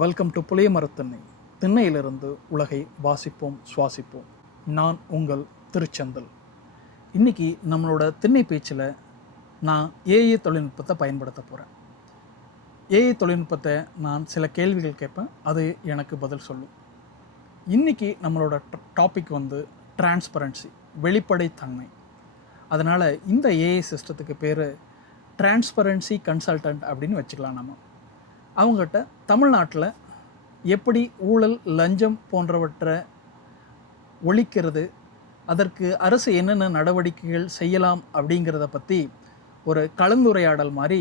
Welcome to புளிய மரத்திண்ணை. திண்ணையிலிருந்து உலகை வாசிப்போம் சுவாசிப்போம். நான் உங்கள் திருச்செந்தல். இன்றைக்கி நம்மளோட திண்ணை பேச்சில் நான் ஏஐ தொழில்நுட்பத்தை பயன்படுத்த போகிறேன். ஏஐ தொழில்நுட்பத்தை நான் சில கேள்விகள் கேட்பேன், அது எனக்கு பதில் சொல்லும். இன்றைக்கி நம்மளோட டாபிக் டிரான்ஸ்பரன்சி, வெளிப்படைத்தன்மை. அதனால் இந்த ஏஐ சிஸ்டத்துக்கு பேர் டிரான்ஸ்பரன்சி கன்சல்டன்ட் அப்படின்னு வச்சுக்கலாம். அவங்ககிட்ட தமிழ்நாட்டில் எப்படி ஊழல், லஞ்சம் போன்றவற்றை ஒழிக்கிறது, அதற்கு அரசு என்னென்ன நடவடிக்கைகள் செய்யலாம் அப்படிங்கிறத பற்றி ஒரு கலந்துரையாடல் மாதிரி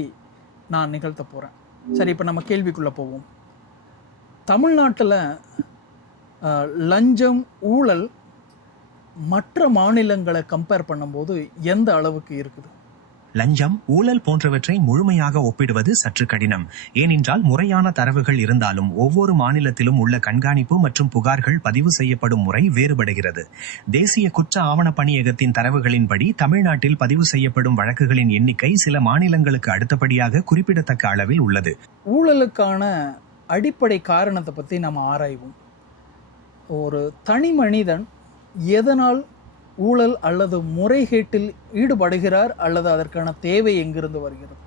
நான் நிகழ்த்த போகிறேன். சரி, இப்போ நம்ம கேள்விக்குள்ளே போவோம். தமிழ்நாட்டில் லஞ்சம், ஊழல் மற்ற மாநிலங்களை கம்பேர் பண்ணும்போது எந்த அளவுக்கு இருக்குது? லஞ்சம், ஊழல் போன்றவற்றை முழுமையாக ஒப்பிடுவது சற்று கடினம். ஏனென்றால் முறையான தரவுகள் இருந்தாலும் ஒவ்வொரு மாநிலத்திலும் உள்ள கண்காணிப்பு மற்றும் புகார்கள் பதிவு செய்யப்படும் முறை வேறுபடுகிறது. தேசிய குற்ற ஆவண பணியகத்தின் தரவுகளின்படி தமிழ்நாட்டில் பதிவு செய்யப்படும் வழக்குகளின் எண்ணிக்கை சில மாநிலங்களுக்கு அடுத்தபடியாக குறிப்பிடத்தக்க அளவில் உள்ளது. ஊழலுக்கான அடிப்படை காரணத்தை பற்றி நம்ம ஆராய்வோம். ஒரு தனி மனிதன் எதனால் ஊழல் அல்லது முறைகேட்டில் ஈடுபடுகிறார் அல்லது அதற்கான தேவை எங்கிருந்து வருகிறது?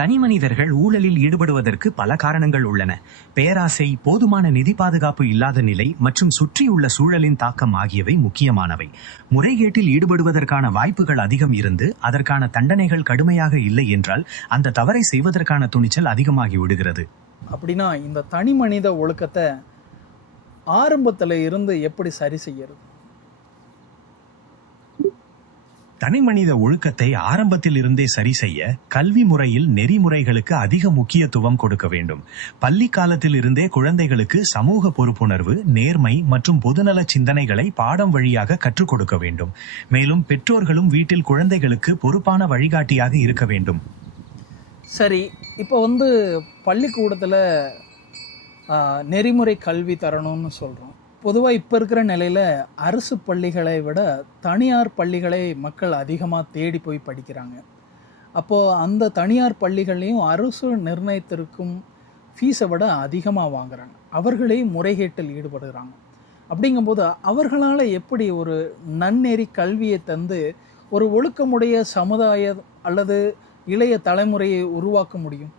தனி மனிதர்கள் ஊழலில் ஈடுபடுவதற்கு பல காரணங்கள் உள்ளன. பேராசை, போதுமான நிதி பாதுகாப்பு இல்லாத நிலை மற்றும் சுற்றியுள்ள சூழலின் தாக்கம் ஆகியவை முக்கியமானவை. முறைகேட்டில் ஈடுபடுவதற்கான வாய்ப்புகள் அதிகம் இருந்து அதற்கான தண்டனைகள் கடுமையாக இல்லை என்றால் அந்த தவறை செய்வதற்கான துணிச்சல் அதிகமாகி விடுகிறது. அப்படின்னா இந்த தனி மனித ஒழுக்கத்தை ஆரம்பத்தில் இருந்து எப்படி சரி செய்யறது? தனி மனித ஒழுக்கத்தை ஆரம்பத்தில் இருந்தே சரி செய்ய கல்வி முறையில் நெறிமுறைகளுக்கு அதிக முக்கியத்துவம் கொடுக்க வேண்டும். பள்ளி காலத்தில் இருந்தே குழந்தைகளுக்கு சமூக பொறுப்புணர்வு, நேர்மை மற்றும் பொதுநல சிந்தனைகளை பாடம் வழியாக கற்றுக் கொடுக்க வேண்டும். மேலும் பெற்றோர்களும் வீட்டில் குழந்தைகளுக்கு பொறுப்பான வழிகாட்டியாக இருக்க வேண்டும். சரி, இப்போ பள்ளிக்கூடத்தில் நெறிமுறை கல்வி தரணும்னு சொல்கிறோம். பொதுவாக இப்போ இருக்கிற நிலையில் அரசு பள்ளிகளை விட தனியார் பள்ளிகளை மக்கள் அதிகமாக தேடி போய் படிக்கிறாங்க. அப்போது அந்த தனியார் பள்ளிகள்லையும் அரசு நிர்ணயித்திருக்கும் ஃபீஸை விட அதிகமாக வாங்குகிறாங்க. அவர்களே முறைகேட்டில் ஈடுபடுகிறாங்க. அப்படிங்கும்போது அவர்களால் எப்படி ஒரு நன்னெறி கல்வியை தந்து ஒரு ஒழுக்கமுடைய சமுதாய அல்லது இளைய தலைமுறையை உருவாக்க முடியும்?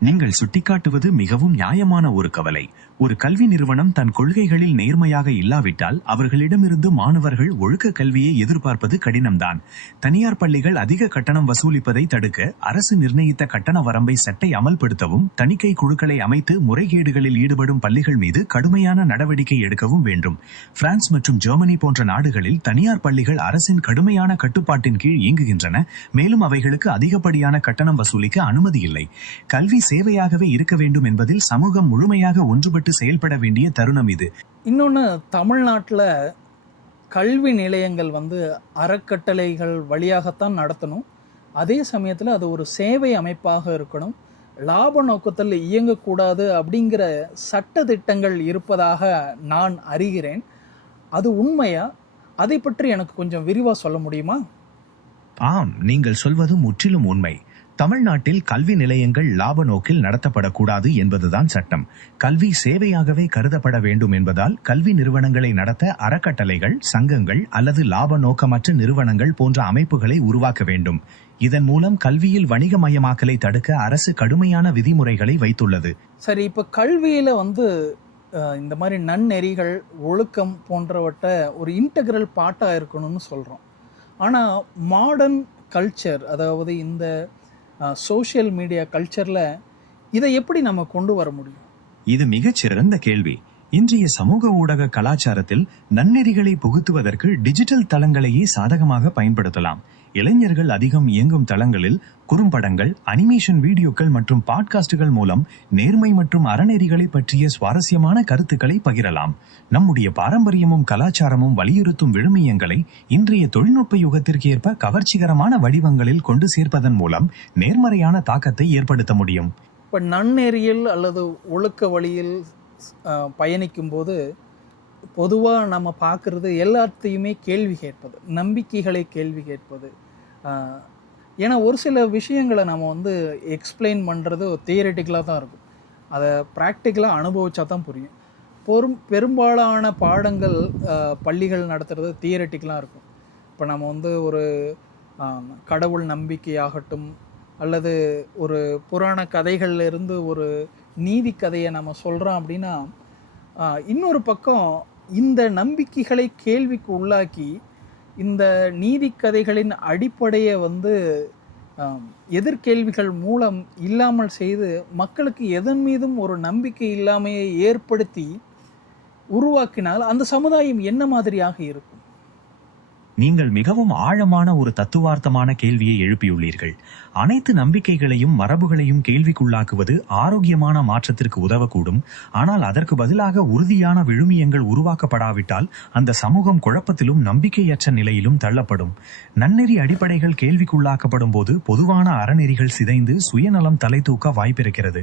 நீங்கள் சுட்டிக்காட்டுவது மிகவும் நியாயமான ஒரு கவலை. ஒரு கல்வி நிறுவனம் தன் கொள்கைகளில் நேர்மையாக இல்லாவிட்டால் அவர்களிடமிருந்து மாணவர்கள் ஒழுக்க கல்வியை எதிர்பார்ப்பது கடினம்தான். தனியார் பள்ளிகள் அதிக கட்டணம் வசூலிப்பதை தடுக்க அரசு நிர்ணயித்த கட்டண வரம்பை சட்டை அமல்படுத்தவும், தணிக்கை குழுக்களை அமைத்து முறைகேடுகளில் ஈடுபடும் பள்ளிகள் மீது கடுமையான நடவடிக்கை எடுக்கவும் வேண்டும். பிரான்ஸ் மற்றும் ஜெர்மனி போன்ற நாடுகளில் தனியார் பள்ளிகள் அரசின் கடுமையான கட்டுப்பாட்டின் கீழ் இயங்குகின்றன. மேலும் அவைகளுக்கு அதிகப்படியான கட்டணம் வசூலிக்க அனுமதி இல்லை. கல்வி சேவையாகவே இருக்க வேண்டும் என்பதில் சமூகம் முழுமையாக ஒன்றுபட்டு செயல்பட வேண்டிய தருணம் இது. இன்னொன்று, தமிழ்நாட்டில் கல்வி நிலையங்கள் அறக்கட்டளைகள் வழியாகத்தான் நடத்தணும். அதே சமயத்தில் அது ஒரு சேவை அமைப்பாக இருக்கணும். லாப நோக்கத்தில் இயங்கக்கூடாது அப்படிங்கிற சட்ட திட்டங்கள் இருப்பதாக நான் அறிகிறேன். அது உண்மையா? அதை பற்றி எனக்கு கொஞ்சம் விரிவாக சொல்ல முடியுமா? ஆம், நீங்கள் சொல்வது முற்றிலும் உண்மை. தமிழ்நாட்டில் கல்வி நிலையங்கள் லாப நோக்கில் நடத்தப்படக்கூடாது என்பதுதான் சட்டம். கல்வி சேவையாகவே கருதப்பட வேண்டும் என்பதால் கல்வி நிறுவனங்களை நடத்த அறக்கட்டளைகள், சங்கங்கள் அல்லது லாப நோக்கமற்ற நிறுவனங்கள் போன்ற அமைப்புகளை உருவாக்க வேண்டும். இதன் மூலம் கல்வியில் வணிகமயமாக்கலை தடுக்க அரசு கடுமையான விதிமுறைகளை வைத்துள்ளது. சரி, இப்போ கல்வியில் இந்த மாதிரி நன்னெறிகள், ஒழுக்கம் போன்றவற்றை ஒரு இன்டெகிரல் பார்ட்டாக இருக்கணும்னு சொல்கிறோம். ஆனால் மாடர்ன் கல்ச்சர், அதாவது இந்த சோஷியல் மீடியா கல்ச்சரில் இதை எப்படி நம்ம கொண்டு வர முடியும்? இது மிகச்சிறந்த கேள்வி. இன்றைய சமூக ஊடக கலாச்சாரத்தில் நன்னெறிகளை புகுத்துவதற்கு டிஜிட்டல் தளங்களையே சாதகமாக பயன்படுத்தலாம். இளைஞர்கள் அதிகம் இயங்கும் தளங்களில் குறும்படங்கள், அனிமேஷன் வீடியோக்கள் மற்றும் பாட்காஸ்டுகள் மூலம் நேர்மை மற்றும் அறநெறிகளை பற்றிய சுவாரஸ்யமான கருத்துக்களை பகிரலாம். நம்முடைய பாரம்பரியமும் கலாச்சாரமும் வலியுறுத்தும் விழுமியங்களை இன்றைய தொழில்நுட்ப யுகத்திற்கு ஏற்ப கவர்ச்சிகரமான வடிவங்களில் கொண்டு சேர்ப்பதன் மூலம் நேர்மறையான தாக்கத்தை ஏற்படுத்த முடியும். இப்போ நன்னெறியில் அல்லது ஒழுக்க வழியில் பயணிக்கும்போது பொதுவாக நம்ம பார்க்குறது எல்லாத்தையுமே கேள்வி கேட்பது, நம்பிக்கைகளை கேள்வி கேட்பது, ஏன்னா ஒரு சில விஷயங்களை நம்ம வந்து எக்ஸ்பிளைன் பண்ணுறது தியரிட்டிக்கலாக தான் இருக்கும். அதை ப்ராக்டிக்கலாக அனுபவிச்சா தான் புரியும். பெரும்பாலான பாடங்கள் பள்ளிகள் நடத்துகிறது தியரிட்டிக்கலாக இருக்கும். இப்போ நம்ம வந்து ஒரு கடவுள் நம்பிக்கையாகட்டும், அல்லது ஒரு புராண கதைகள்ல இருந்து ஒரு நீதி கதையை நம்ம சொல்கிறோம் அப்படின்னா, இன்னொரு பக்கம் இந்த நம்பிக்கைகளை கேள்விக்கு உள்ளாக்கி இந்த நீதி கதைகளின் அடிப்படையை வந்து எதிர்கேள்விகள் மூலம் இல்லாமல் செய்து மக்களுக்கு எதன் மீதும் ஒரு நம்பிக்கை இல்லாமையை ஏற்படுத்தி உருவாக்கினால் அந்த சமுதாயம் என்ன மாதிரியாக இருக்கும்? நீங்கள் மிகவும் ஆழமான ஒரு தத்துவார்த்தமான கேள்வியை எழுப்பியுள்ளீர்கள். அனைத்து நம்பிக்கைகளையும் மரபுகளையும் கேள்விக்குள்ளாக்குவது ஆரோக்கியமான மாற்றத்திற்கு உதவக்கூடும். ஆனால் அதற்கு பதிலாக உறுதியான விழுமியங்கள் உருவாக்கப்படாவிட்டால் அந்த சமூகம் குழப்பத்திலும் நம்பிக்கையற்ற நிலையிலும் தள்ளப்படும். நன்னெறி அடிப்படைகள் கேள்விக்குள்ளாக்கப்படும் போது பொதுவான அறநெறிகள் சிதைந்து சுயநலம் தலை தூக்க வாய்ப்பிருக்கிறது.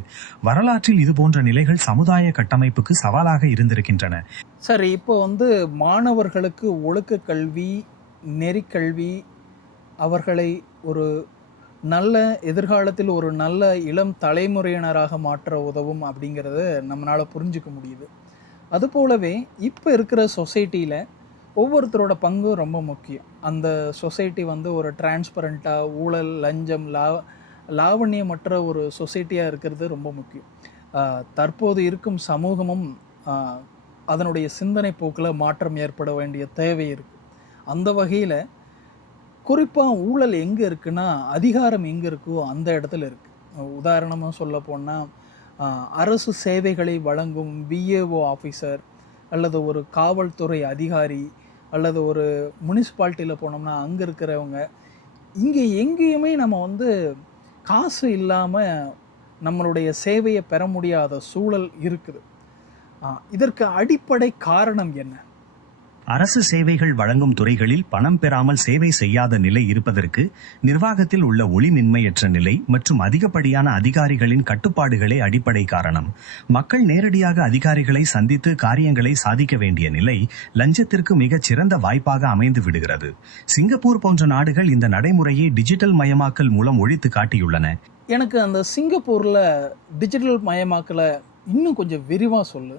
வரலாற்றில் இதுபோன்ற நிலைகள் சமுதாய கட்டமைப்புக்கு சவாலாக இருந்திருக்கின்றன. சரி, இப்போ வந்து மாணவர்களுக்கு ஒழுக்க கல்வி, நெறிக்கல்வி அவர்களை ஒரு நல்ல எதிர்காலத்தில் ஒரு நல்ல இளம் தலைமுறையினராக மாற்ற உதவும் அப்படிங்கிறத நம்மளால் புரிஞ்சுக்க முடியுது. அதுபோலவே இப்போ இருக்கிற சொசைட்டியில் ஒவ்வொருத்தரோட பங்கும் ரொம்ப முக்கியம். அந்த சொசைட்டி வந்து ஒரு டிரான்ஸ்பரண்ட்டாக ஊழல், லஞ்சம், லாவண்யமற்ற ஒரு சொசைட்டியாக இருக்கிறது ரொம்ப முக்கியம். தற்போது இருக்கும் சமூகமும் அதனுடைய சிந்தனை போக்கில் மாற்றம் ஏற்பட வேண்டிய தேவை இருக்குது. அந்த வகையில் குறிப்பாக ஊழல் எங்கே இருக்குன்னா, அதிகாரம் எங்கே இருக்கோ அந்த இடத்துல இருக்குது. உதாரணமாக சொல்ல போனால், அரசு சேவைகளை வழங்கும் விஏஓ ஆஃபீஸர், அல்லது ஒரு காவல்துறை அதிகாரி, அல்லது ஒரு முனிசிபாலிட்டியில் போனோம்னா அங்கே இருக்கிறவங்க, இங்கே எங்கேயுமே நம்ம வந்து காசு இல்லாமல் நம்மளுடைய சேவையை பெற முடியாத சூழல் இருக்குது. இதற்கு அடிப்படை காரணம் என்ன? அரசு சேவைகள் வழங்கும் துறைகளில் பணம் பெறாமல் சேவை செய்யாத நிலை இருப்பதற்கு நிர்வாகத்தில் உள்ள ஒளிமின்மையற்ற நிலை மற்றும் அதிகப்படியான அதிகாரிகளின் கட்டுப்பாடுகளே அடிப்படை காரணம். மக்கள் நேரடியாக அதிகாரிகளை சந்தித்து காரியங்களை சாதிக்க வேண்டிய நிலை லஞ்சத்திற்கு மிகச் சிறந்த வாய்ப்பாக அமைந்து விடுகிறது. சிங்கப்பூர் போன்ற நாடுகள் இந்த நடைமுறையை டிஜிட்டல் மயமாக்கல் மூலம் ஒழித்து காட்டியுள்ளன. எனக்கு அந்த சிங்கப்பூரில் டிஜிட்டல் மயமாக்கலை இன்னும் கொஞ்சம் விரிவாக சொல்லு.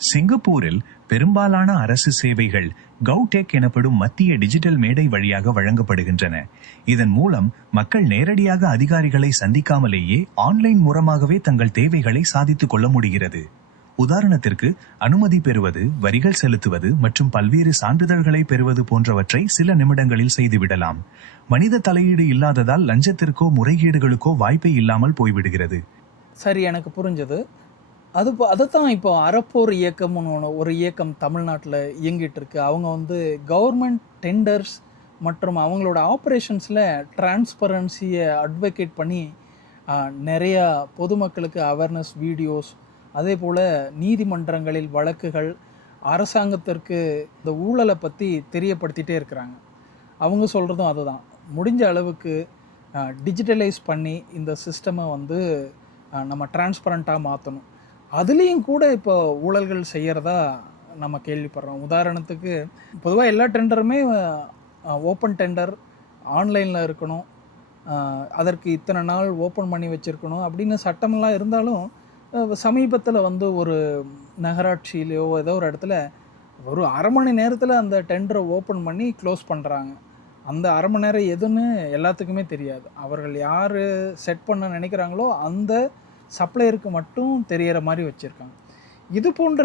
சிங்கப்பூரில் பெரும்பாலான அரசு சேவைகள் கவுடெக் எனப்படும் மத்திய டிஜிட்டல் மேடை வழியாக வழங்கப்படுகின்றன. இதன் மூலம் மக்கள் நேரடியாக அதிகாரிகளை சந்திக்காமலேயே ஆன்லைன் மூலமாகவே தங்கள் தேவைகளை சாதித்துக் கொள்ள முடிகிறது. உதாரணத்திற்கு, அனுமதி பெறுவது, வரிகள் செலுத்துவது மற்றும் பல்வேறு சான்றிதழ்களை பெறுவது போன்றவற்றை சில நிமிடங்களில் செய்துவிடலாம். மனித தலையீடு இல்லாததால் லஞ்சத்திற்கோ முறைகேடுகளுக்கோ வாய்ப்பே இல்லாமல் போய்விடுகிறது. சரி, எனக்கு புரிஞ்சது. அதைத்தான் இப்போ அறப்போர் இயக்கம்னு ஒரு இயக்கம் தமிழ்நாட்டில் இயங்கிட்டு இருக்கு. அவங்க வந்து கவர்மெண்ட் டெண்டர்ஸ் மற்றும் அவங்களோட ஆப்ரேஷன்ஸில் டிரான்ஸ்பரன்சியை அட்வொகேட் பண்ணி நிறையா பொதுமக்களுக்கு அவேர்னஸ் வீடியோஸ், அதே போல் நீதிமன்றங்களில் வழக்குகள், அரசாங்கத்திற்கு இந்த ஊழலை பற்றி தெரியப்படுத்திகிட்டே இருக்கிறாங்க. அவங்க சொல்கிறதும் அதுதான், முடிஞ்ச அளவுக்கு டிஜிட்டலைஸ் பண்ணி இந்த சிஸ்டமை வந்து நம்ம டிரான்ஸ்பரண்ட்டாக மாற்றணும். அதுலேயும் கூட இப்போ ஊழல்கள் செய்கிறதா நம்ம கேள்விப்படுறோம். உதாரணத்துக்கு, பொதுவாக எல்லா டெண்டருமே ஓப்பன் டெண்டர், ஆன்லைனில் இருக்கணும், அதற்கு இத்தனை நாள் ஓப்பன் பண்ணி வச்சுருக்கணும் அப்படின்னு சட்டமெல்லாம் இருந்தாலும், சமீபத்தில் வந்து ஒரு நகராட்சியிலையோ ஏதோ ஒரு இடத்துல ஒரு அரை மணி நேரத்தில் அந்த டெண்டரை ஓப்பன் பண்ணி க்ளோஸ் பண்ணுறாங்க. அந்த அரை மணி நேரம் எதுன்னு எல்லாத்துக்குமே தெரியாது. அவர்கள் யார் செட் பண்ண நினைக்கிறாங்களோ அந்த சப்ளையருக்கு மட்டும் தெரியற மாதிரி வச்சுருக்காங்க. இது போன்ற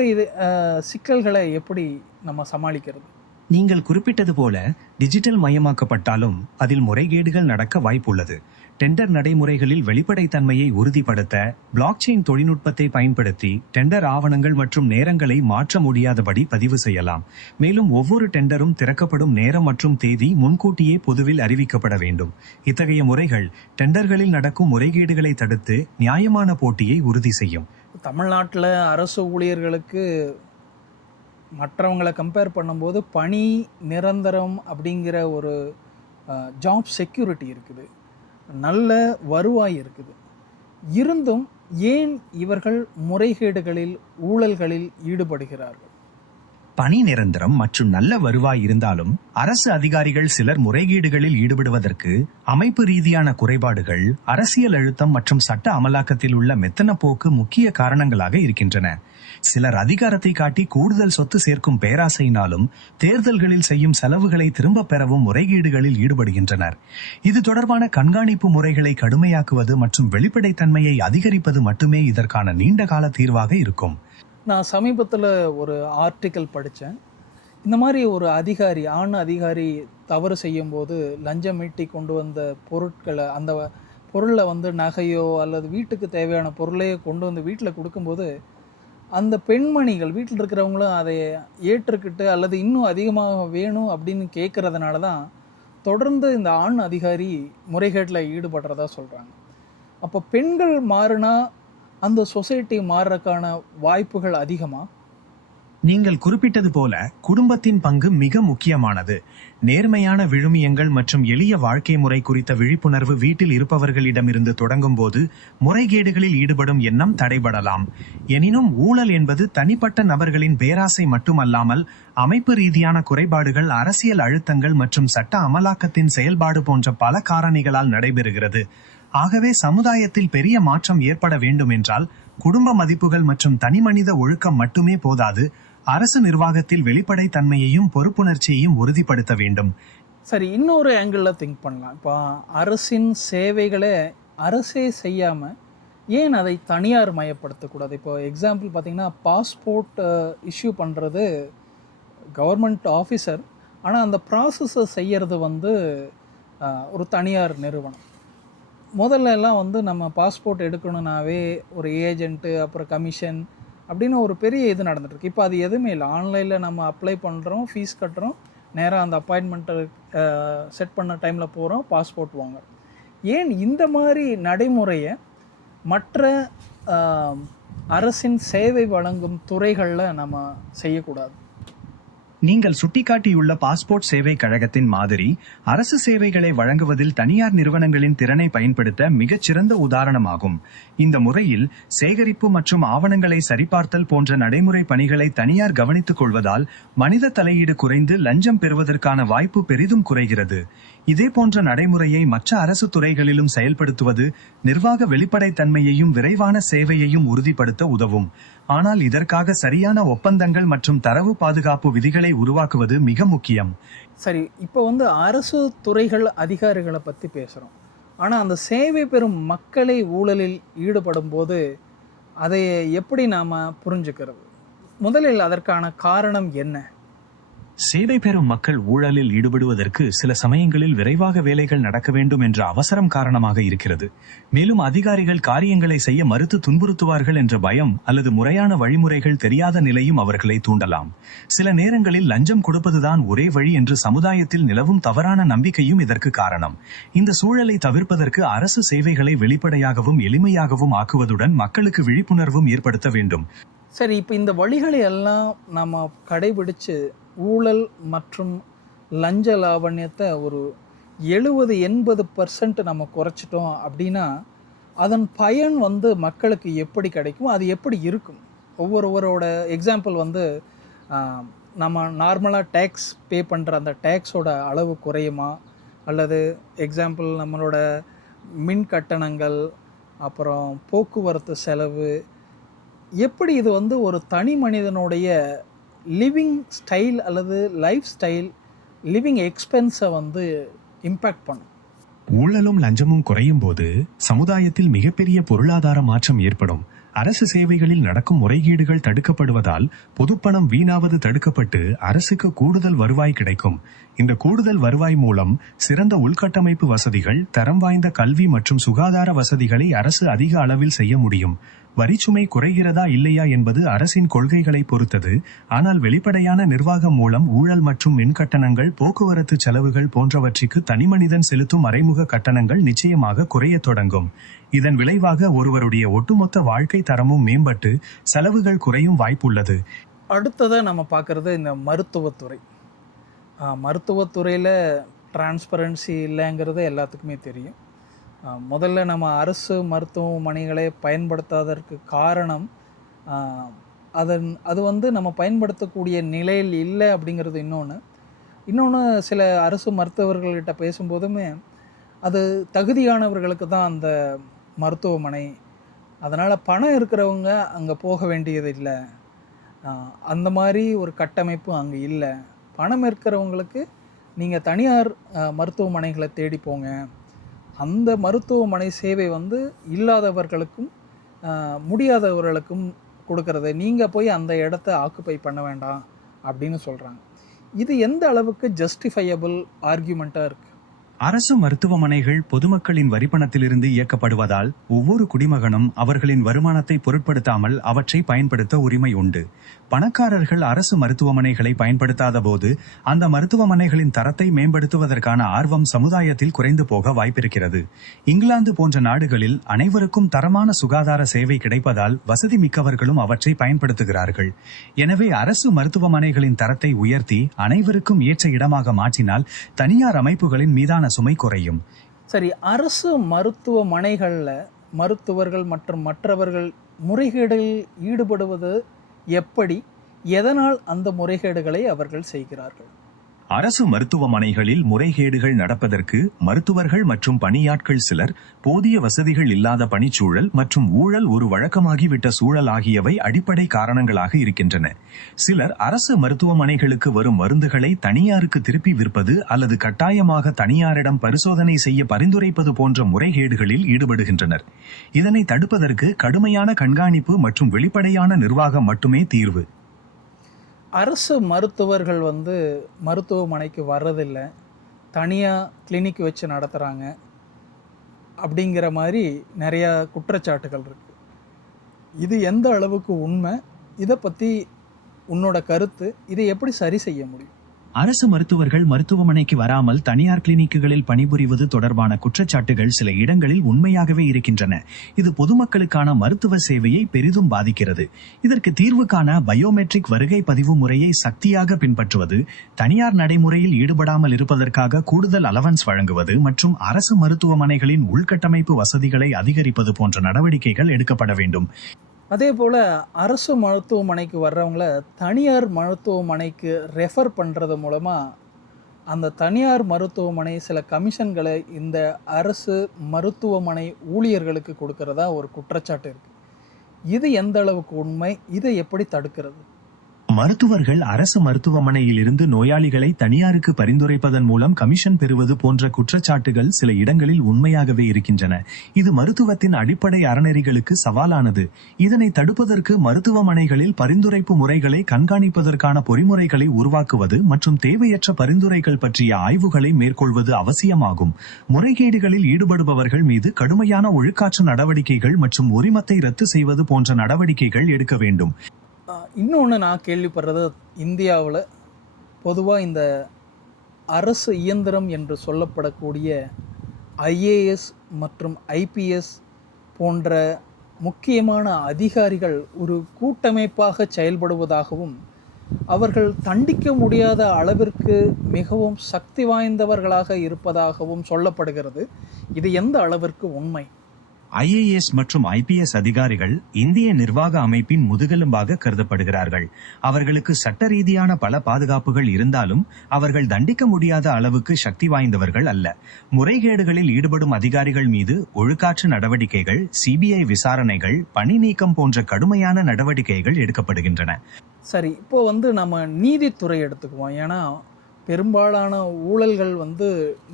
சிக்கல்களை எப்படி நம்ம சமாளிக்கிறது? நீங்கள் குறிப்பிட்டது போல டிஜிட்டல் மயமாக்கப்பட்டாலும் அதில் முறைகேடுகள் நடக்க வாய்ப்புள்ளது. டெண்டர் நடைமுறைகளில் வெளிப்படைத்தன்மையை உறுதிப்படுத்த பிளாக் செயின் தொழில்நுட்பத்தை பயன்படுத்தி டெண்டர் ஆவணங்கள் மற்றும் நேரங்களை மாற்ற முடியாதபடி பதிவு செய்யலாம். மேலும் ஒவ்வொரு டெண்டரும் திறக்கப்படும் நேரம் மற்றும் தேதி முன்கூட்டியே பொதுவில் அறிவிக்கப்பட வேண்டும். இத்தகைய முறைகள் டெண்டர்களில் நடக்கும் முறைகேடுகளை தடுத்து நியாயமான போட்டியை உறுதி செய்யும். தமிழ்நாட்டில் அரசு ஊழியர்களுக்கு மற்றவங்களை கம்பேர் பண்ணும்போது பணி நிரந்தரம் அப்படிங்கிற ஒரு ஜாப் செக்யூரிட்டி இருக்குது, நல்ல வருவாய் இருக்குது. இருந்தும் ஏன் இவர்கள் முறைகேடுகளில், ஊழல்களில் ஈடுபடுகிறார்கள்? பணி நிரந்தரம் மற்றும் நல்ல வருவாய் இருந்தாலும் அரசு அதிகாரிகள் சிலர் முறைகேடுகளில் ஈடுபடுவதற்கு அமைப்பு ரீதியான குறைபாடுகள், அரசியல் அழுத்தம் மற்றும் சட்ட அமலாக்கத்தில் உள்ள மெத்தன போக்கு முக்கிய காரணங்களாக இருக்கின்றன. சிலர் அதிகாரத்தை காட்டி கூடுதல் சொத்து சேர்க்கும் பேராசையினாலும் தேர்தல்களில் செய்யும் செலவுகளை திரும்பப் பெறவும் முறைகேடுகளில் ஈடுபடுகின்றனர். இது தொடர்பான கண்காணிப்பு முறைகளை கடுமையாக்குவது மற்றும் வெளிப்படைத்தன்மையை அதிகரிப்பது மட்டுமே இதற்கான நீண்டகால தீர்வாக இருக்கும். நான் சமீபத்தில் ஒரு ஆர்டிக்கல் படித்தேன். இந்த மாதிரி ஒரு அதிகாரி, ஆண் அதிகாரி தவறு செய்யும்போது லஞ்சம் மீட்டி கொண்டு வந்த பொருட்களை, அந்த பொருளை வந்து நகையோ அல்லது வீட்டுக்கு தேவையான பொருளையோ கொண்டு வந்து வீட்டில் கொடுக்கும்போது அந்த பெண்மணிகள், வீட்டில் இருக்கிறவங்களும் அதை ஏற்றுக்கிட்டு அல்லது இன்னும் அதிகமாக வேணும் அப்படின்னு கேட்குறதுனால தான் தொடர்ந்து இந்த ஆண் அதிகாரி முறைகேட்டில் ஈடுபடுறதா சொல்கிறாங்க. அப்போ பெண்கள் மாறினா அந்த சொசைட்டி மாறுறதுக்கான வாய்ப்புகள் அதிகமா? நீங்கள் குறிப்பிட்டது போல குடும்பத்தின் பங்கு மிக முக்கியமானது. நேர்மையான விழுமியங்கள் மற்றும் எளிய வாழ்க்கை முறை குறித்த விழிப்புணர்வு வீட்டில் இருப்பவர்களிடமிருந்து தொடங்கும் போது முறைகேடுகளில் ஈடுபடும் எண்ணம் தடைபடலாம். எனினும் ஊழல் என்பது தனிப்பட்ட நபர்களின் பேராசை மட்டுமல்லாமல் அமைப்பு ரீதியான குறைபாடுகள், அரசியல் அழுத்தங்கள் மற்றும் சட்ட அமலாக்கத்தின் செயல்பாடு போன்ற பல காரணிகளால் நடைபெறுகிறது. ஆகவே சமுதாயத்தில் பெரிய மாற்றம் ஏற்பட வேண்டும் என்றால் குடும்ப மதிப்புகள் மற்றும் தனிமனித ஒழுக்கம் மட்டுமே போதாது, அரசு நிர்வாகத்தில் வெளிப்படைத்தன்மையையும் பொறுப்புணர்ச்சியையும் உறுதிப்படுத்த வேண்டும். சரி, இன்னொரு ஆங்கிளில் திங்க் பண்ணலாம். இப்போ அரசின் சேவைகளை அரசே செய்யாமல் ஏன் அதை தனியார் மயப்படுத்தக்கூடாது? இப்போ எக்ஸாம்பிள் பார்த்திங்கன்னா, பாஸ்போர்ட் இஷ்யூ பண்ணுறது கவர்மெண்ட் ஆஃபீஸர், ஆனால் அந்த ப்ராசஸை செய்கிறது வந்து ஒரு தனியார் நிறுவனம். முதல்ல எல்லாம் வந்து நம்ம பாஸ்போர்ட் எடுக்கணுன்னாவே ஒரு ஏஜென்ட்டு, அப்புறம் கமிஷன் அப்படின்னு ஒரு பெரிய இது நடந்துகிட்ருக்கு. இப்போ அது எதுவுமே இல்லை. ஆன்லைனில் நம்ம அப்ளை பண்ணுறோம், ஃபீஸ் கட்டுறோம், நேராக அந்த அப்பாயின்மெண்ட்டை செட் பண்ண டைமில் போகிறோம், பாஸ்போர்ட் வாங்க. ஏன் இந்த மாதிரி நடைமுறையை மற்ற அரசின் சேவை வழங்கும் துறைகளில் நம்ம செய்யக்கூடாது? நீங்கள் சுட்டிக்காட்டியுள்ள பாஸ்போர்ட் சேவை கழகத்தின் மாதிரி அரசு சேவைகளை வழங்குவதில் தனியார் நிறுவனங்களின் திறனை பயன்படுத்த மிகச்சிறந்த உதாரணமாகும். இந்த முறையில் சேகரிப்பு மற்றும் ஆவணங்களை சரிபார்த்தல் போன்ற நடைமுறை பணிகளை தனியார் கவனித்துக் கொள்வதால் மனித தலையீடு குறைந்து லஞ்சம் பெறுவதற்கான வாய்ப்பு பெரிதும் குறைகிறது. இதே போன்ற நடைமுறையை மற்ற அரசு துறைகளிலும் செயல்படுத்துவது நிர்வாக வெளிப்படைத்தன்மையையும் விரைவான சேவையையும் உறுதிப்படுத்த உதவும். ஆனால் இதற்காக சரியான ஒப்பந்தங்கள் மற்றும் தரவு பாதுகாப்பு விதிகளை உருவாக்குவது மிக முக்கியம். சரி, இப்போ வந்து அரசு துறைகள் அதிகாரிகளை பற்றி பேசுகிறோம். ஆனால் அந்த சேவை பெறும் மக்களை ஊழலில் ஈடுபடும் போது அதை எப்படி நாம் புரிஞ்சுக்கிறது? முதலில் அதற்கான காரணம் என்ன? சேவை பெறும் மக்கள் ஊழலில் ஈடுபடுவதற்கு சில சமயங்களில் விரைவாக வேலைகள் நடக்க வேண்டும் என்ற அவசரம் காரணமாக இருக்கிறது. மேலும் அதிகாரிகள் காரியங்களை செய்ய மறுத்து துன்புறுத்துவார்கள் என்ற பயம் அல்லது முறையான வழிமுறைகள் தெரியாத நிலையும் அவர்களை தூண்டலாம். சில நேரங்களில் லஞ்சம் கொடுப்பதுதான் ஒரே வழி என்று சமுதாயத்தில் நிலவும் தவறான நம்பிக்கையும் இதற்கு காரணம். இந்த சூழலை தவிர்ப்பதற்கு அரசு சேவைகளை வெளிப்படையாகவும் எளிமையாகவும் ஆக்குவதுடன் மக்களுக்கு விழிப்புணர்வும் ஏற்படுத்த வேண்டும். சரி, இப்போ இந்த வழிகளை எல்லாம் நம்ம கடைபிடிச்சு ஊழல் மற்றும் லஞ்ச லாவண்யத்தை ஒரு 70-80% நம்ம குறைச்சிட்டோம் அப்படின்னா அதன் பயன் வந்து மக்களுக்கு எப்படி கிடைக்கும், அது எப்படி இருக்கும்? ஒவ்வொருவரோட எக்ஸாம்பிள் வந்து நம்ம நார்மலாக டேக்ஸ் பே பண்ணுற அந்த டேக்ஸோட அளவு குறையுமா, அல்லது எக்ஸாம்பிள் நம்மளோட மின் கட்டணங்கள், அப்புறம் போக்குவரத்து செலவு, எப்படி இது வந்து ஒரு தனி மனிதனுடைய லிவிங் ஸ்டைல் அல்லது லைஃப் ஸ்டைல், லிவிங் எக்ஸ்பென்ஸை வந்து இம்பேக்ட் பண்ணும்? ஊழலும் லஞ்சமும் குறையும் போது சமுதாயத்தில் மிகப்பெரிய பொருளாதார மாற்றம் ஏற்படும். அரசு சேவைகளில் நடக்கும் முறைகேடுகள் தடுக்கப்படுவதால் பொதுப்பணம் வீணாவது தடுக்கப்பட்டு அரசுக்கு கூடுதல் வருவாய் கிடைக்கும். இந்த கூடுதல் வருவாய் மூலம் சிறந்த உள்கட்டமைப்பு வசதிகள், தரம் வாய்ந்த கல்வி மற்றும் சுகாதார வசதிகளை அரசு அதிக அளவில் செய்ய முடியும். வரிச்சுமை குறைகிறதா இல்லையா என்பது அரசின் கொள்கைகளை பொறுத்தது. ஆனால் வெளிப்படையான நிர்வாகம் மூலம் ஊழல் மற்றும் மின்கட்டணங்கள், போக்குவரத்து செலவுகள் போன்றவற்றிற்கு தனிமனிதன் செலுத்தும் மறைமுக கட்டணங்கள் நிச்சயமாக குறையத் தொடங்கும். இதன் விளைவாக ஒருவருடைய ஒட்டுமொத்த வாழ்க்கை தரமும் மேம்பட்டு செலவுகள் குறையும் வாய்ப்புள்ளது. அடுத்ததாக நம்ம பார்க்குறது இந்த மருத்துவத்துறை. மருத்துவத்துறையில் டிரான்ஸ்பரன்சி இல்லைங்கிறது எல்லாத்துக்குமே தெரியும். முதல்ல நம்ம அரசு மருத்துவமனைகளை பயன்படுத்தாததற்கு காரணம் அது வந்து நம்ம பயன்படுத்தக்கூடிய நிலையில் இல்லை அப்படிங்கிறது இன்னொன்று சில அரசு மருத்துவர்கள்கிட்ட பேசும்போதுமே அது தகுதியானவர்களுக்கு தான் அந்த மருத்துவமனை, அதனால் பணம் இருக்கிறவங்க அங்கே போக வேண்டியது இல்லை, அந்த மாதிரி ஒரு கட்டமைப்பு அங்கே இல்லை, பணம் இருக்கிறவங்களுக்கு நீங்கள் தனியார் மருத்துவமனைகளை தேடி போங்க, அந்த மருத்துவமனை சேவை வந்து இல்லாதவர்களுக்கும் முடியாதவர்களுக்கும் கொடுக்கறது, நீங்கள் போய் அந்த இடத்த ஆக்குப்பை பண்ண வேண்டாம் அப்படின்னு சொல்கிறாங்க. இது எந்த அளவுக்கு ஜஸ்டிஃபையபிள் ஆர்கியூமெண்ட்டாக இருக்குது? அரசு மருத்துவமனைகள் பொதுமக்களின் வரிப்பணத்திலிருந்து இயக்கப்படுவதால் ஒவ்வொரு குடிமகனும் அவர்களின் வருமானத்தை பொருட்படுத்தாமல் அவற்றை பயன்படுத்த உரிமை உண்டு. பணக்காரர்கள் அரசு மருத்துவமனைகளை பயன்படுத்தாத போது அந்த மருத்துவமனைகளின் தரத்தை மேம்படுத்துவதற்கான ஆர்வம் சமுதாயத்தில் குறைந்து போக வாய்ப்பிருக்கிறது. இங்கிலாந்து போன்ற நாடுகளில் அனைவருக்கும் தரமான சுகாதார சேவை கிடைப்பதால் வசதி மிக்கவர்களும் அவற்றை பயன்படுத்துகிறார்கள். எனவே அரசு மருத்துவமனைகளின் தரத்தை உயர்த்தி அனைவருக்கும் ஏற்ற இடமாக மாற்றினால் தனியார் அமைப்புகளின் மீதான சுமை குறையும். சரி, அரசு மருத்துவமனைகளில் மருத்துவர்கள் மற்றும் மற்றவர்கள் முறைகேடில் ஈடுபடுவது எப்படி, எதனால் அந்த முறைகேடுகளை அவர்கள் செய்கிறார்கள்? அரசு மருத்துவமனைகளில் முறைகேடுகள் நடப்பதற்கு மருத்துவர்கள் மற்றும் பணியாட்கள் சிலர், போதிய வசதிகள் இல்லாத பணிச்சூழல் மற்றும் ஊழல் ஒரு வழக்கமாகிவிட்ட சூழல் ஆகியவை அடிப்படை காரணங்களாக இருக்கின்றன. சிலர் அரசு மருத்துவமனைகளுக்கு வரும் மருந்துகளை தனியாருக்கு திருப்பி விற்பது அல்லது கட்டாயமாக தனியாரிடம் பரிசோதனை செய்ய பரிந்துரைப்பது போன்ற முறைகேடுகளில் ஈடுபடுகின்றனர். இதனை தடுப்பதற்கு கடுமையான கண்காணிப்பு மற்றும் வெளிப்படையான நிர்வாகம் மட்டுமே தீர்வு. அரசு மருத்துவர்கள் வந்து மருத்துவமனைக்கு வர்றதில்லை, தனியாக கிளினிக் வச்சு நடத்துகிறாங்க அப்படிங்கிற மாதிரி நிறையா குற்றச்சாட்டுகள் இருக்குது. இது எந்த அளவுக்கு உண்மை? இதை பற்றி உன்னோட கருத்து, இதை எப்படி சரி செய்ய முடியும்? அரசு மருத்துவர்கள் மருத்துவமனைக்கு வராமல் தனியார் கிளினிக்குகளில் பணிபுரிவது தொடர்பான குற்றச்சாட்டுகள் சில இடங்களில் உண்மையாகவே இருக்கின்றன. இது பொதுமக்களுக்கான மருத்துவ சேவையை பெரிதும் பாதிக்கிறது. இதற்கு தீர்வு காண பயோமெட்ரிக் வருகை பதிவு முறையை சக்தியாக பின்பற்றுவது, தனியார் நடைமுறையில் ஈடுபடாமல் இருப்பதற்காக கூடுதல் அலவன்ஸ் வழங்குவது மற்றும் அரசு மருத்துவமனைகளின் உள்கட்டமைப்பு வசதிகளை அதிகரிப்பது போன்ற நடவடிக்கைகள் எடுக்கப்பட வேண்டும். அதே போல் அரசு மருத்துவமனைக்கு வர்றவங்கள தனியார் மருத்துவமனைக்கு ரெஃபர் பண்ணுறது மூலமாக அந்த தனியார் மருத்துவமனை சில கமிஷன்களை இந்த அரசு மருத்துவமனை ஊழியர்களுக்கு கொடுக்கறதா ஒரு குற்றச்சாட்டு இருக்குது. இது எந்த அளவுக்கு உண்மை? இதை எப்படி தடுக்கிறது? மருத்துவர்கள் அரசு மருத்துவமனையில் இருந்து நோயாளிகளை தனியாருக்கு பரிந்துரைப்பதன் மூலம் கமிஷன் பெறுவது போன்ற குற்றச்சாட்டுகள் சில இடங்களில் உண்மையாகவே இருக்கின்றன. இது மருத்துவத்தின் அடிப்படை அறநெறிகளுக்கு சவாலானது. இதனை தடுப்பதற்கு மருத்துவமனைகளில் பரிந்துரைப்பு முறைகளை கண்காணிப்பதற்கான பொறிமுறைகளை உருவாக்குவது மற்றும் தேவையற்ற பரிந்துரைகள் பற்றிய ஆய்வுகளை மேற்கொள்வது அவசியமாகும். முறைகேடுகளில் ஈடுபடுபவர்கள் மீது கடுமையான ஒழுக்காற்று நடவடிக்கைகள் மற்றும் உரிமத்தை ரத்து செய்வது போன்ற நடவடிக்கைகள் எடுக்க வேண்டும். இன்னொன்று நான் கேள்விப்படுறது, இந்தியாவில் பொதுவாக இந்த அரசு இயந்திரம் என்று சொல்லப்படக்கூடிய ஐஏஎஸ் மற்றும் ஐபிஎஸ் போன்ற முக்கியமான அதிகாரிகள் ஒரு கூட்டமைப்பாக செயல்படுவதாகவும் அவர்கள் தண்டிக்க முடியாத அளவிற்கு மிகவும் சக்தி வாய்ந்தவர்களாக இருப்பதாகவும் சொல்லப்படுகிறது. இது எந்த அளவிற்கு உண்மை? ஐஏஎஸ் மற்றும் ஐபிஎஸ் அதிகாரிகள் இந்திய நிர்வாக அமைப்பின் முதுகெலும்பாக கருதப்படுகிறார்கள். அவர்களுக்கு சட்ட ரீதியான பல பாதுகாப்புகள் இருந்தாலும் அவர்கள் தண்டிக்க முடியாத அளவுக்கு சக்தி வாய்ந்தவர்கள் அல்ல. முறைகேடுகளில் ஈடுபடும் அதிகாரிகள் மீது ஒழுக்காற்று நடவடிக்கைகள், சிபிஐ விசாரணைகள், பணி நீக்கம் போன்ற கடுமையான நடவடிக்கைகள் எடுக்கப்படுகின்றன. சரி, இப்போ நம்ம நீதித்துறை எடுத்துக்குவோம். ஏன்னா பெரும்பாலான ஊழல்கள்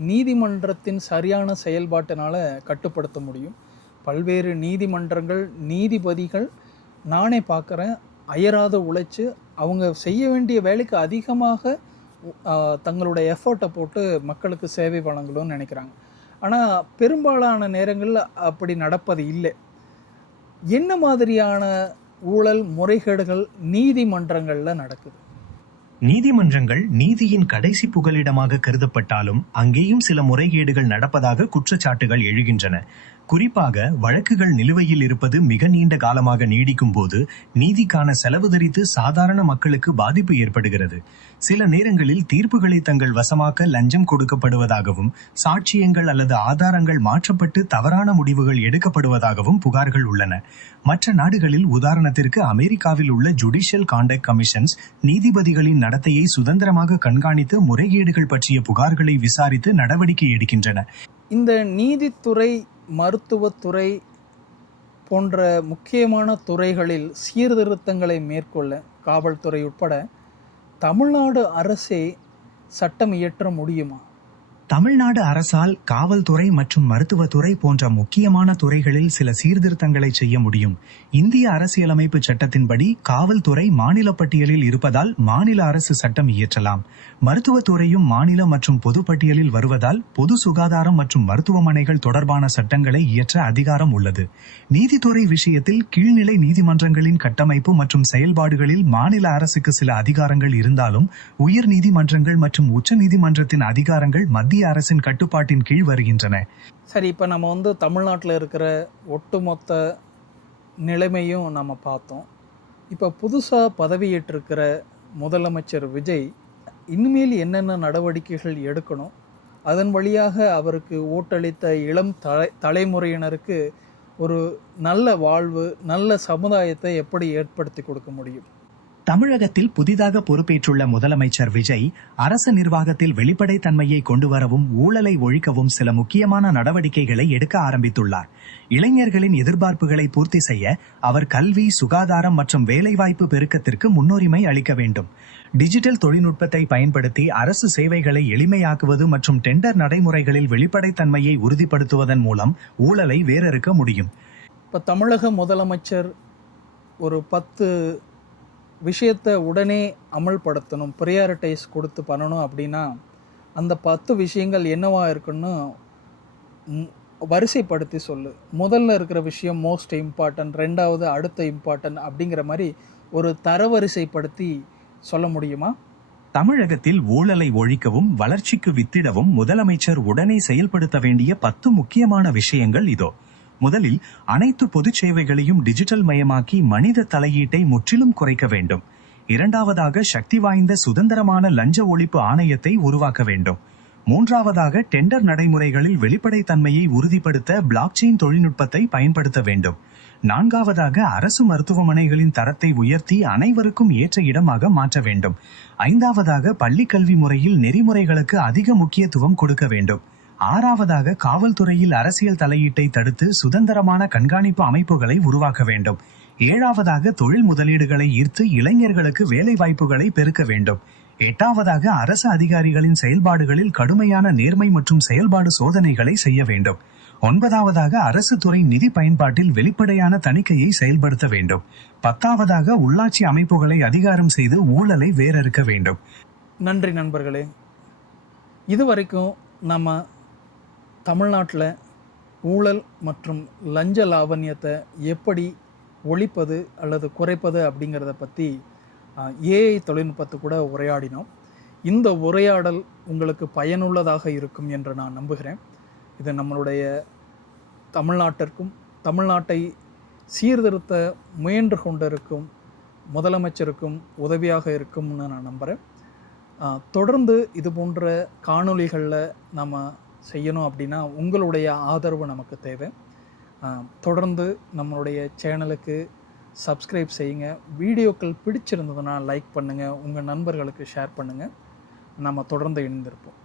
நீதிமன்றத்தின் சரியான செயல்பாட்டினால கட்டுப்படுத்த முடியும். பல்வேறு நீதிமன்றங்கள், நீதிபதிகள் நானே பார்க்குறேன், அயராத உழைச்சி அவங்க செய்ய வேண்டிய வேலைக்கு அதிகமாக தங்களுடைய எஃபர்ட்டை போட்டு மக்களுக்கு சேவை வழங்கணும்னு நினைக்கிறாங்க. ஆனால் பெரும்பாலான நேரங்களில் அப்படி நடப்பது இல்லை. என்ன மாதிரியான ஊழல் முறைகேடுகள் நீதிமன்றங்களில் நடக்குது? நீதிமன்றங்கள் நீதியின் கடைசி புகலிடமாக கருதப்பட்டாலும் அங்கேயும் சில முறைகேடுகள் நடப்பதாக குற்றச்சாட்டுகள் எழுகின்றன. குறிப்பாக வழக்குகள் நிலுவையில் இருப்பது மிக நீண்ட காலமாக நீடிக்கும் போது நீதிக்கான செலவு தரித்து சாதாரண மக்களுக்கு பாதிப்பு ஏற்படுகிறது. சில நேரங்களில் தீர்ப்புகளை தங்கள் வசமாக்க லஞ்சம் கொடுக்கப்படுவதாகவும் சாட்சியங்கள் அல்லது ஆதாரங்கள் மாற்றப்பட்டு தவறான முடிவுகள் எடுக்கப்படுவதாகவும் புகார்கள் உள்ளன. மற்ற நாடுகளில், உதாரணத்திற்கு அமெரிக்காவில் உள்ள ஜுடிஷியல் காண்டக்ட் கமிஷன்ஸ் நீதிபதிகளின் நடத்தையை சுதந்திரமாக கண்காணித்து முறைகேடுகள் பற்றிய புகார்களை விசாரித்து நடவடிக்கை எடுக்கின்றன. இந்த நீதித்துறை, மருத்துவத்துறை போன்ற முக்கியமான துறைகளில் சீர்திருத்தங்களை மேற்கொள்ள காவல்துறை உட்பட தமிழ்நாடு அரசே சட்டம் இயற்ற முடியுமா? தமிழ்நாடு அரசால் காவல்துறை மற்றும் மருத்துவத்துறை போன்ற முக்கியமான துறைகளில் சில சீர்திருத்தங்களை செய்ய முடியும். இந்திய அரசியலமைப்பு சட்டத்தின்படி காவல்துறை மாநில பட்டியலில் இருப்பதால் மாநில அரசு சட்டம் இயற்றலாம். மருத்துவத்துறையும் மாநில மற்றும் பொது பட்டியலில் வருவதால் பொது சுகாதாரம் மற்றும் மருத்துவமனைகள் தொடர்பான சட்டங்களை இயற்ற அதிகாரம் உள்ளது. நீதித்துறை விஷயத்தில் கீழ்நிலை நீதிமன்றங்களின் கட்டமைப்பு மற்றும் செயல்பாடுகளில் மாநில அரசுக்கு சில அதிகாரங்கள் இருந்தாலும், உயர் நீதிமன்றங்கள் மற்றும் உச்ச நீதிமன்றத்தின் அதிகாரங்கள் மத்திய அரசின் கட்டுப்பாட்டின் கீழ் வருகின்றன. சரி, இப்போ நம்ம தமிழ்நாட்டில் இருக்கிற ஒட்டுமொத்த நிலைமையும் நம்ம பார்த்தோம். இப்போ புதுசாக பதவியேற்றிருக்கிற முதலமைச்சர் விஜய் இனிமேல் என்னென்ன நடவடிக்கைகள் எடுக்கணும், அதன் வழியாக அவருக்கு ஓட்டளித்த இளம் தலைமுறையினருக்கு ஒரு நல்ல வாழ்வு, நல்ல சமுதாயத்தை எப்படி ஏற்படுத்தி கொடுக்க முடியும்? தமிழகத்தில் புதிதாக பொறுப்பேற்றுள்ள முதலமைச்சர் விஜய் அரசு நிர்வாகத்தில் வெளிப்படைத்தன்மையை கொண்டுவரவும் ஊழலை ஒழிக்கவும் சில முக்கியமான நடவடிக்கைகளை எடுக்க ஆரம்பித்துள்ளார். இளைஞர்களின் எதிர்பார்ப்புகளை பூர்த்தி செய்ய அவர் கல்வி, சுகாதாரம் மற்றும் வேலைவாய்ப்பு பெருக்கத்திற்கு முன்னுரிமை அளிக்க வேண்டும். டிஜிட்டல் தொழில்நுட்பத்தை பயன்படுத்தி அரசு சேவைகளை எளிமையாக்குவது மற்றும் டெண்டர் நடைமுறைகளில் வெளிப்படைத்தன்மையை உறுதிப்படுத்துவதன் மூலம் ஊழலை வேரறுக்க முடியும். இப்போ தமிழக முதலமைச்சர் ஒரு 10 விஷயத்தை உடனே அமல்படுத்தணும், ப்ரியாரிட்டைஸ் கொடுத்து பண்ணணும் அப்படின்னா அந்த 10 விஷயங்கள் என்னவா இருக்குன்னு வரிசைப்படுத்தி சொல்லு. முதல்ல இருக்கிற விஷயம் மோஸ்ட் இம்பார்ட்டன்ட், ரெண்டாவது அடுத்த இம்பார்ட்டன்ட் அப்படிங்கிற மாதிரி ஒரு தரவரிசைப்படுத்தி சொல்ல முடியுமா? தமிழகத்தில் ஊழலை ஒழிக்கவும் வளர்ச்சிக்கு வித்திடவும் முதலமைச்சர் உடனே செயல்படுத்த வேண்டிய 10 முக்கியமான விஷயங்கள் இதோ. முதலில் அனைத்து பொது சேவைகளையும் டிஜிட்டல் மயமாக்கி மனித தலையீட்டை முற்றிலும் குறைக்க வேண்டும். இரண்டாவதாக சக்தி வாய்ந்த சுதந்திரமான லஞ்ச ஒழிப்பு ஆணையத்தை உருவாக்க வேண்டும். மூன்றாவதாக டெண்டர் நடைமுறைகளில் வெளிப்படைத்தன்மையை உறுதிப்படுத்த பிளாக்செயின் தொழில்நுட்பத்தை பயன்படுத்த வேண்டும். நான்காவதாக அரசு மருத்துவமனைகளின் தரத்தை உயர்த்தி அனைவருக்கும் ஏற்ற இடமாக மாற்ற வேண்டும். ஐந்தாவதாக பள்ளி கல்வி முறையில் நெறிமுறைகளுக்கு அதிக முக்கியத்துவம் கொடுக்க வேண்டும். ஆறாவதாக காவல்துறையில் அரசியல் தலையீட்டை தடுத்து சுதந்திரமான கண்காணிப்பு அமைப்புகளை உருவாக்க வேண்டும். ஏழாவதாக தொழில் முதலீடுகளை ஈர்த்து இளைஞர்களுக்கு வேலை வாய்ப்புகளை பெருக்க வேண்டும். எட்டாவதாக அரசு அதிகாரிகளின் செயல்பாடுகளில் கடுமையான நேர்மை மற்றும் செயல்பாடு சோதனைகளை செய்ய வேண்டும். ஒன்பதாவதாக அரசு துறை நிதி பயன்பாட்டில் வெளிப்படையான தணிக்கையை செயல்படுத்த வேண்டும். பத்தாவதாக உள்ளாட்சி அமைப்புகளை அதிகாரம் செய்து ஊழலை வேரறுக்க வேண்டும். நன்றி நண்பர்களே. இதுவரைக்கும் நம்ம தமிழ்நாட்டில் ஊழல் மற்றும் லஞ்ச லாவண்யத்தை எப்படி ஒழிப்பது அல்லது குறைப்பது அப்படிங்கிறத பற்றி ஏஐ தொழில்நுட்பத்தை கூட உரையாடினோம். இந்த உரையாடல் உங்களுக்கு பயனுள்ளதாக இருக்கும் என்று நான் நம்புகிறேன். இது நம்மளுடைய தமிழ்நாட்டிற்கும் தமிழ்நாட்டை சீர்திருத்த முயன்று கொண்டிருக்கும் முதலமைச்சருக்கும் உதவியாக இருக்கும்னு நான் நம்புகிறேன். தொடர்ந்து இது போன்ற காணொளிகளில் நம்ம செய்யணும் அப்படின்னா உங்களுடைய ஆதரவு நமக்கு தேவை. தொடர்ந்து நம்மளுடைய சேனலுக்கு சப்ஸ்கிரைப் செய்யுங்க. வீடியோக்கள் பிடிச்சிருந்ததுன்னா லைக் பண்ணுங்கள், உங்கள் நண்பர்களுக்கு ஷேர் பண்ணுங்கள். நம்ம தொடர்ந்து இணைந்திருப்போம்.